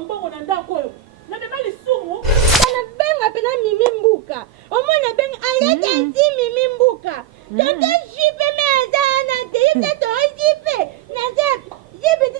mbongo na ndako oyo. Na beba lisumu. Na benga pena mimi mbuka. Omona benga aleta nti mimi mbuka. Tata jipe me azana te tata jipe. Na zap. Jipe te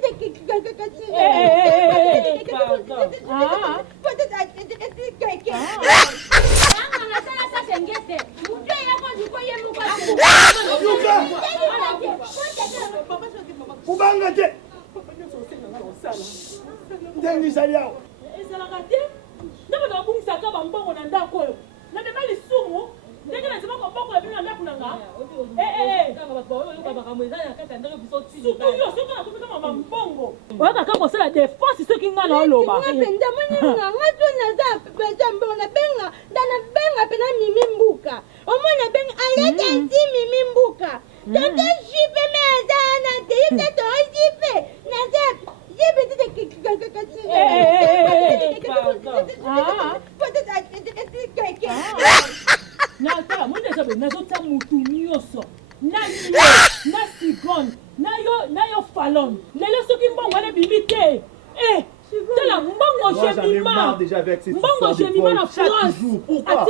déjà avec cette histoire de vol chaque jour. Pourquoi?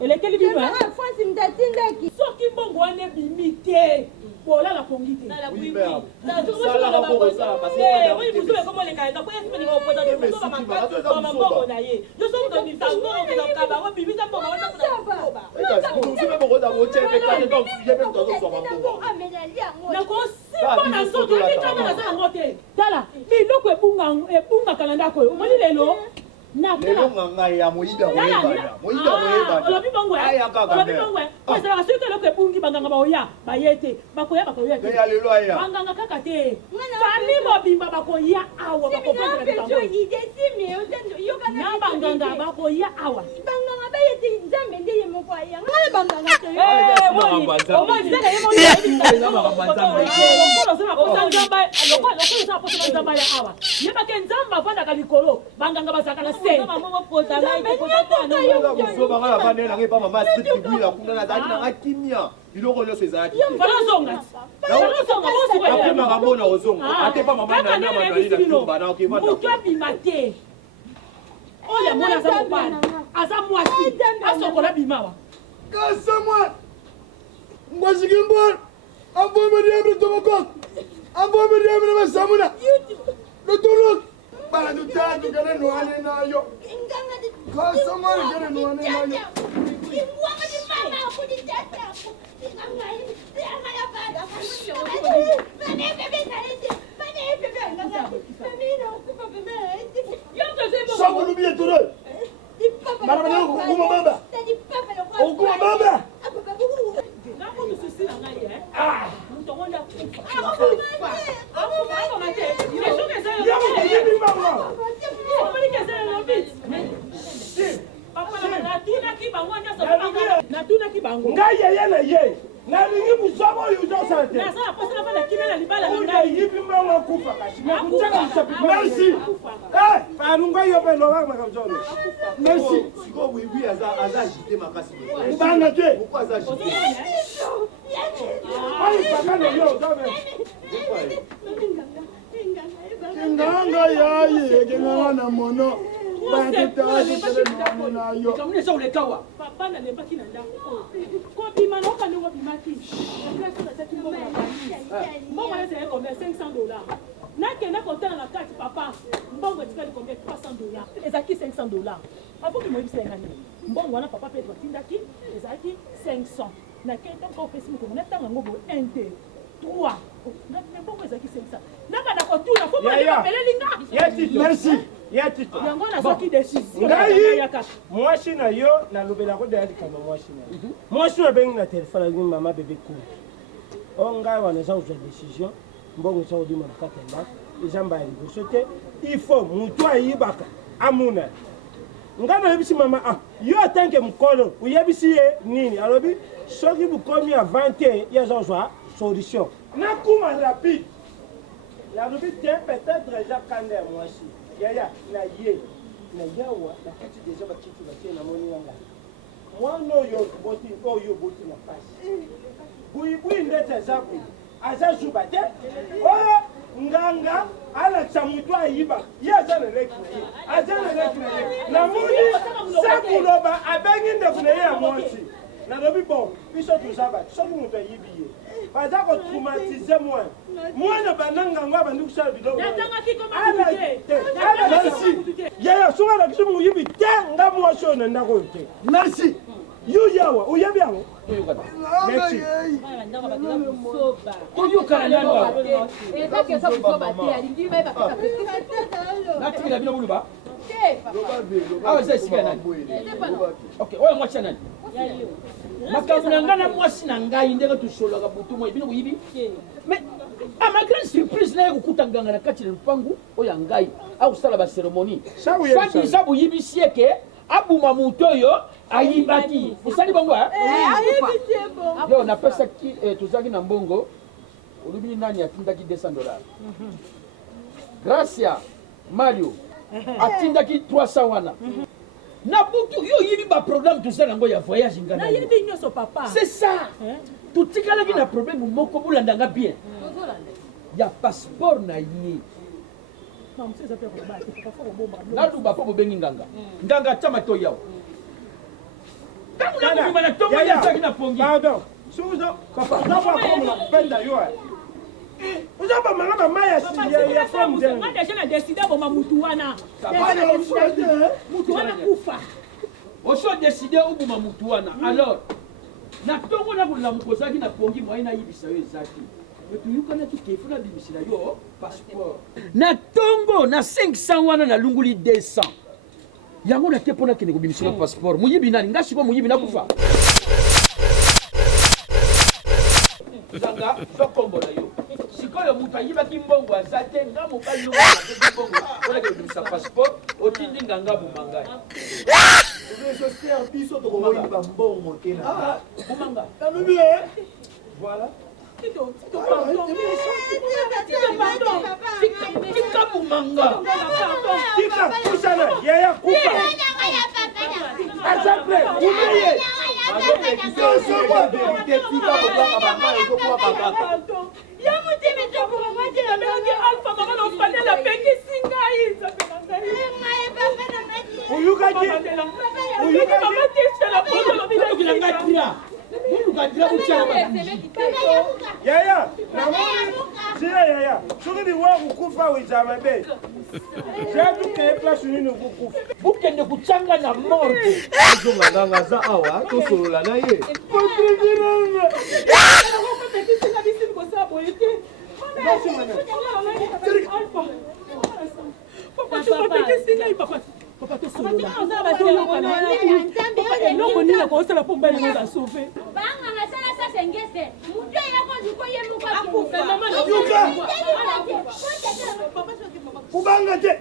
Elle est quelle bima? Soki mbongo wana bimite. Bola la kongite. Oui, merde. Lelo ngai ya moyiba moyeba. Moyiba moyeba. Olobi bongo. Olobi bongo. Kwa sababu sio kile kwa bungi banganga baoya, bayete, bakoya. Ya lelo aya. Banganga kaka te. Fami mobimba bakoya awa bakopanga na bango. Na banganga bakoya awa. Banganga bayete nzambe ndiye mokwaya. Ngale banganga te. Omoni zaka yemo awa. Yeba ke nzamba vanda kalikolo. Banganga basaka na se. Mama poza na ite poza kwa na yo. Kusoba ngala vanela ngepa mama street kuila kuna na zaki na kimia. Biloko lyo sezaki. Falozonga. Falozonga bosi kwa. Akema kamona ozonga. Atepa mama na nyama na ila tumba na okeva. Mutwa bimate. Oya mona za mobana. Aza mwasi. Asokola bimawa. Kasamwa. Ngwazikimbo. Avome diamre tomoko. Avome diamre masamuna. Lotoro. Bana dutatu kana noane nayo. Kasamwa kana noane nayo. Merci. Merci. Oui, Aza agité ma casse. Pourquoi Aza agité? Nakenda kotana na kati papa mbongo etikali combien $300 ezaki $500 avant que moyebisa ngani mbongo wana papa pe twatindaki ezaki 500 nakenda ko pesi moko na tanga ngobo 1 2 3 na mbongo ezaki 500 nakanda kotuna faut pas pelelinga merci ya tito yango na soki décision mwasi na yo na lobela ko dali kama mwasi na mwasi na bengi na téléphone ni mama bébé ko onga wana za uza décision mbongo sa odima makatenda ijamba liboso te il faut mutu ayibaka amuna ngana yebisi mama yo tanke mkono uyebisi ye nini alobi soki bukomi à 20 ya zozwa solution na kuma rapide la lobi te peut-être déjà kande mwasi yaya na ye na yawa na kati déjà bakitu batie na moni yanga mwana oyo boti na pasi buibui ndete zaku aza juba te oyo nganga alakisa mutu ayiba ye aza na leki na ye namoni sakuloba abengi ndeko na ye ya mwasi nalobi bon biso toza bato soki moto ayibi ye baza kotraumatize mwana banangango abandi kosala biloko yaya soki alakisi moyibi te nga mwasi oyo na ndako oyo te Merci. yo yawa oyebi yango Merci. toyokana nano natikila bino buluba awa eza esika nani oyo mwasi ya nani makambo na ngai na mwasi na ngai ndenge tosololaka butu moi bino boyibi mais à ma grande surprise naye kokuta nganga na kati na lupangu oyo ya ngai akosala baceremonie fadiza boyibisi eke abuma moto oyo ayibaki osali bongo yo napesaki tozalaki na mbongo olobi nani atindaki $200 gracia mario atindaki 300 wana na butu yo oyibi baprogramme tozala yango ya voyage nga nayebi nyonso papa c'est ça totikalaki na problème moko bolandanga bien ya passeport na ye naluba mpo bobengi nganga nganga ata matoi yawo ntango nakobima na ntongo ye azalaki na pongi pardon papa yo oza bamanga bamai ya femme deja na décide aboma mutu wana kufa oso décide obuma mutu wana alors na ntongo nakolamu kozalaki na pongi mwai nayibisa yo ezaki toyokanaki telefone abimisila yo passeport na ntongo na 500 wana nalunguli 200 yango nate mpo nakende kobimisila passeport moyibi nani nga sikoyo moyibi nakufa zanga zokombo na yo sikoyo moto ayibaki mbongo aza te nga mobali yo mbongo onake kobimisa passeport otindi nganga bumangai biso tokomoyiba mbongo te na bumanga voilà tika bumanga tika kusana yaya kufa exemple umeye yaya namoni sila yaya soki liwa kukufa wizama be jadukeye place nini kukufa bukende kucanga na morte nganga aza awa tosolola na ye papa tosolola eloko nini akosala mpo mbali ngo zasauve kubanga te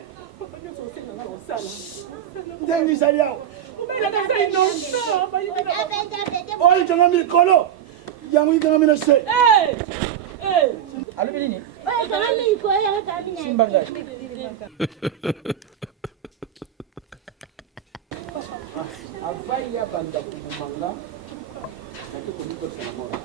ndenge ezali awa oyo ekangami likolo yango ekangami na se alobi nini simba ngai avai ya banda kubumanga nate konikosana mora